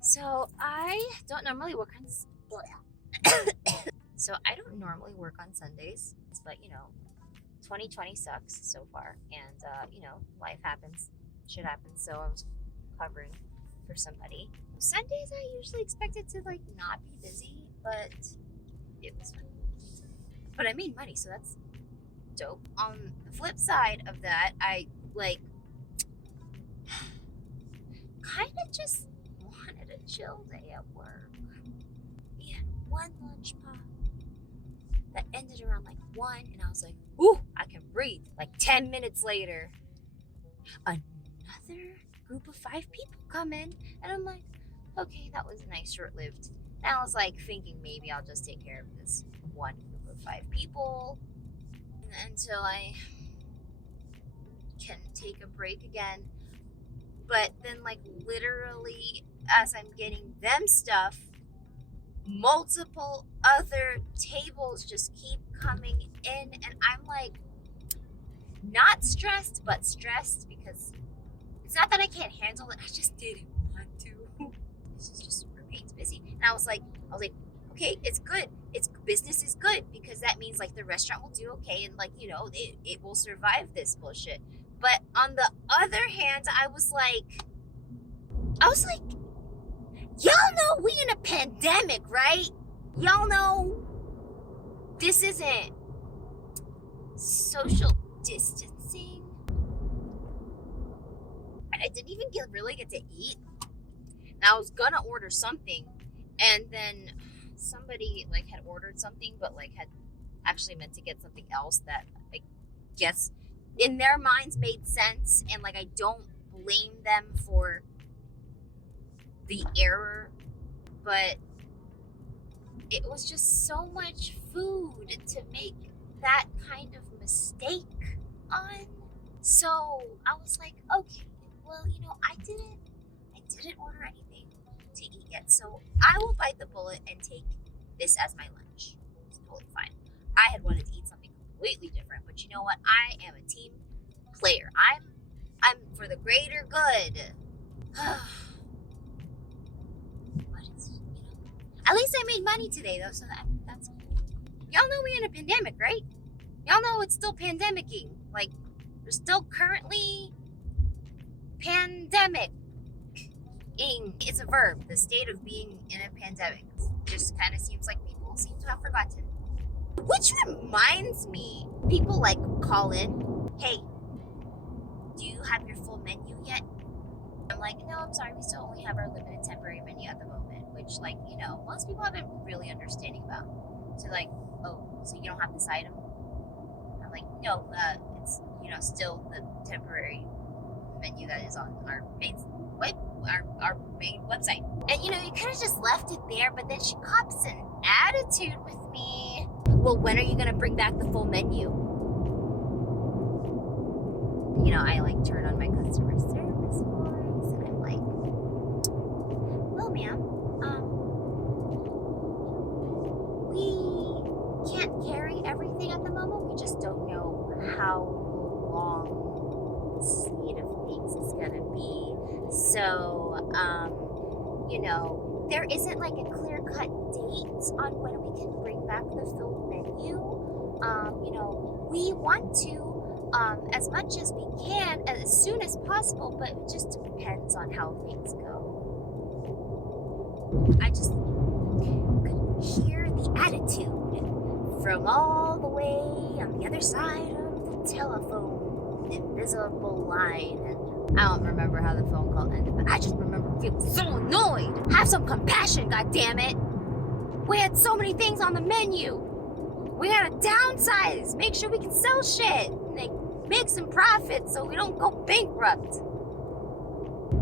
So I don't normally work on. So I don't normally work on Sundays, but 2020 sucks so far, and life happens, shit happens. So I was covering for somebody. Sundays I usually expect it to not be busy, but it was fun. But I made money, so that's dope. On the flip side of that, I kind of just wanted a chill day at work. We had one lunch pop that ended around 1, and I was like, ooh, I can breathe. 10 minutes later, another group of 5 people come in, and I'm like, okay, that was nice, short-lived. And I was thinking maybe I'll just take care of this one group of 5 people until I can take a break again. But then literally as I'm getting them stuff, multiple other tables just keep coming in, and I'm not stressed but stressed, because it's not that I can't handle it, I just didn't want to. This just remains busy. And I was like, okay, it's good. Business is good, because that means the restaurant will do okay, and it will survive this bullshit. But on the other hand, I was like, y'all know we in a pandemic, right? Y'all know this isn't social distancing. I didn't even really get to eat. And I was gonna order something, and then somebody had ordered something, but had actually meant to get something else that I guess in their minds made sense, and I don't blame them for the error, but it was just so much food to make that kind of mistake on. So I was like, okay, well, I didn't order anything to eat yet, so I will bite the bullet and take this as my lunch. It's totally fine. I had wanted to eat something completely different, but you know what? I am a team player. I'm for the greater good. But it's, at least I made money today though, so that's cool. Y'all know we're in a pandemic, right? Y'all know it's still pandemicking. We're still currently pandemic. It's a verb. The state of being in a pandemic. Just kind of seems like people seem to have forgotten. Which reminds me, people call in, hey, do you have your full menu yet? I'm like, no, I'm sorry, we still only have our limited temporary menu at the moment, which most people have been really understanding about. So oh, so you don't have this item? I'm like, no, it's still the temporary menu that is on our main our main website. And you kind of just left it there, but then she cops an attitude with me. Well, when are you gonna bring back the full menu? I turn on my customer service voice, and I'm like, well, ma'am, we can't carry everything at the moment. We just don't know how long the state of things is gonna be. So, there isn't a clear-cut date on when we can bring back the full menu. We want to, as much as we can, as soon as possible, but it just depends on how things go. I just could hear the attitude from all the way on the other side of the telephone, invisible line, and I don't remember how the phone call ended, but I just remember feeling so annoyed. Have some compassion, goddammit. We had so many things on the menu. We gotta downsize, make sure we can sell shit, and make some profit so we don't go bankrupt.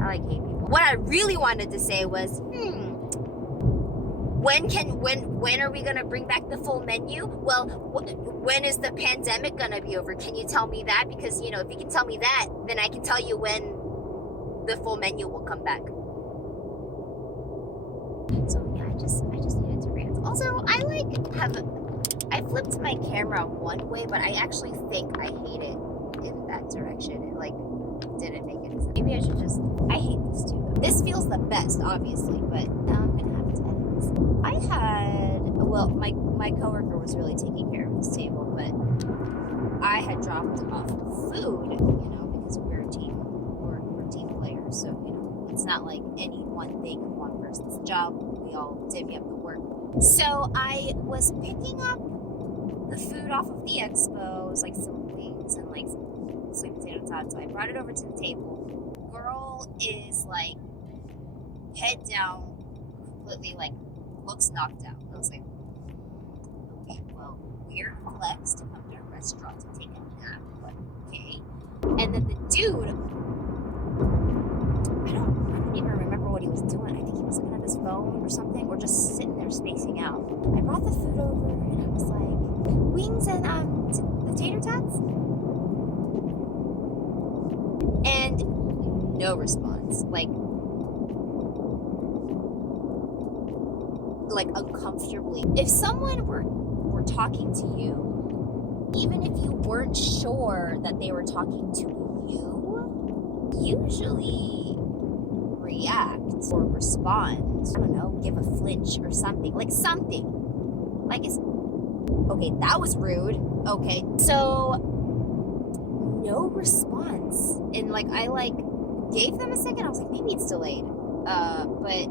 I hate people. What I really wanted to say was, when are we gonna bring back the full menu? Well, when is the pandemic gonna be over? Can you tell me that? Because if you can tell me that, then I can tell you when the full menu will come back. So yeah, I just needed to rant. Also, I flipped my camera one way, but I actually think I hate it in that direction. It didn't make any sense. Maybe maybe I should just, I hate this too though. This feels the best, obviously, but now I'm gonna have to edit this. I had, well, my coworker was really taking care of this table, but I had dropped off food, because we're a team, we're team players, so, it's not like any one thing of one person's job. We all divvy up the work. So I was picking up the food off of the expo, it was like some wings and like some sweet potato tots. So I brought it over to the table. Girl is like head down, completely like looks knocked out. I was like, okay, well, weird flex to come to a restaurant to take a nap, but okay. And then the dude, I don't even remember what he was doing. I think he was looking at his phone or something, or just sitting there spacing out. I brought the food over and I was like, wings and tater tots? And no response. Like uncomfortably. If someone were talking to you, even if you weren't sure that they were talking to you, usually react or respond. I don't know, give a flinch or something. Like something. Like it's okay, that was rude. Okay. So no response. And like I gave them a second. I was like, maybe it's delayed. But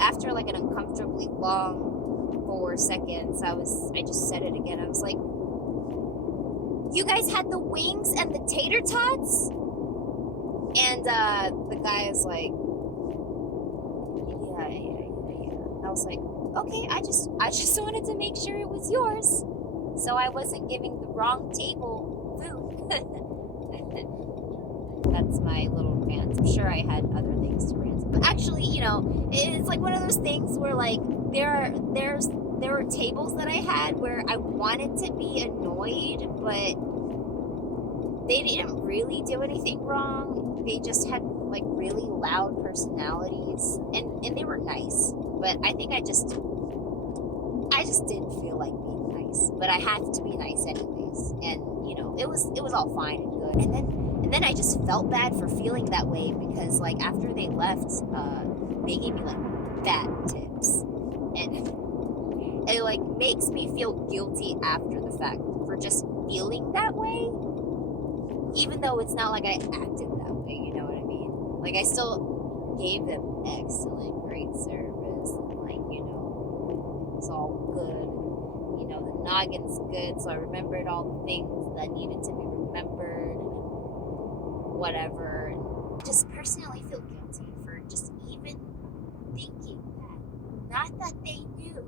after like an uncomfortably long 4 seconds, I just said it again. I was like, you guys had the wings and the tater tots? And the guy is like, yeah. I was like, okay, I just wanted to make sure it was yours, so I wasn't giving the wrong table food. That's my little rant. I'm sure I had other things to rant about. Actually, it's like one of those things where like there were tables that I had where I wanted to be annoyed, but they didn't really do anything wrong. They just had like really loud personalities, and they were nice. But I think I just didn't feel like being nice. But I had to be nice anyways, and it was all fine and good. And then I just felt bad for feeling that way because like after they left, they gave me like fat tips, and it like makes me feel guilty after the fact for just feeling that way, even though it's not like I acted that way. You know what I mean? Like I still gave them excellent, great service, and like it's all good. The noggin's good, so I remembered all the things that needed to be remembered, and whatever. And I just personally feel guilty for just even thinking that. Not that they knew,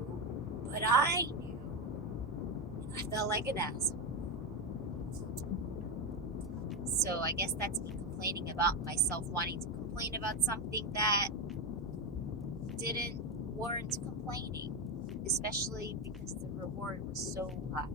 but I knew. And I felt like an asshole. So I guess that's me complaining about myself wanting to complain about something that didn't warrant complaining, especially because the reward was so high.